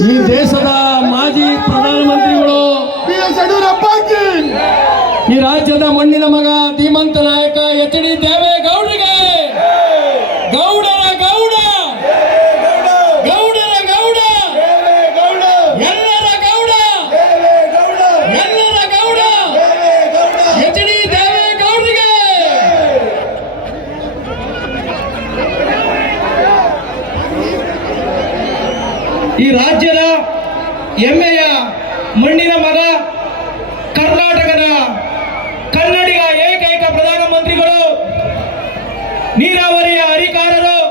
ಈ ದೇಶದ ಮಾಜಿ ಪ್ರಧಾನಮಂತ್ರಿಗಳು ಈ ರಾಜ್ಯದ ಮಣ್ಣಿನ ಮಗ ಧೀಮಂತ ನಾಯಕ ಎಚ್.ಡಿ. ದೇವೇಗೌಡರಿಗೆ ಗೌಡರ ಗೌಡ ಗೌಡರ ಗೌಡ ಎಲ್ಲರ ಗೌಡ ಎಲ್ಲರ ಗೌಡ ಎಚ್.ಡಿ. ದೇವೇಗೌಡರಿಗೆ ಈ ರಾಜ್ಯದ ಹೆಮ್ಮೆಯ ಮಣ್ಣಿನ ಮಗ ಕರ್ನಾಟಕದ ಕನ್ನಡಿಗ ಏಕೈಕ ಪ್ರಧಾನಮಂತ್ರಿಗಳು ನೀರಾವರಿಯ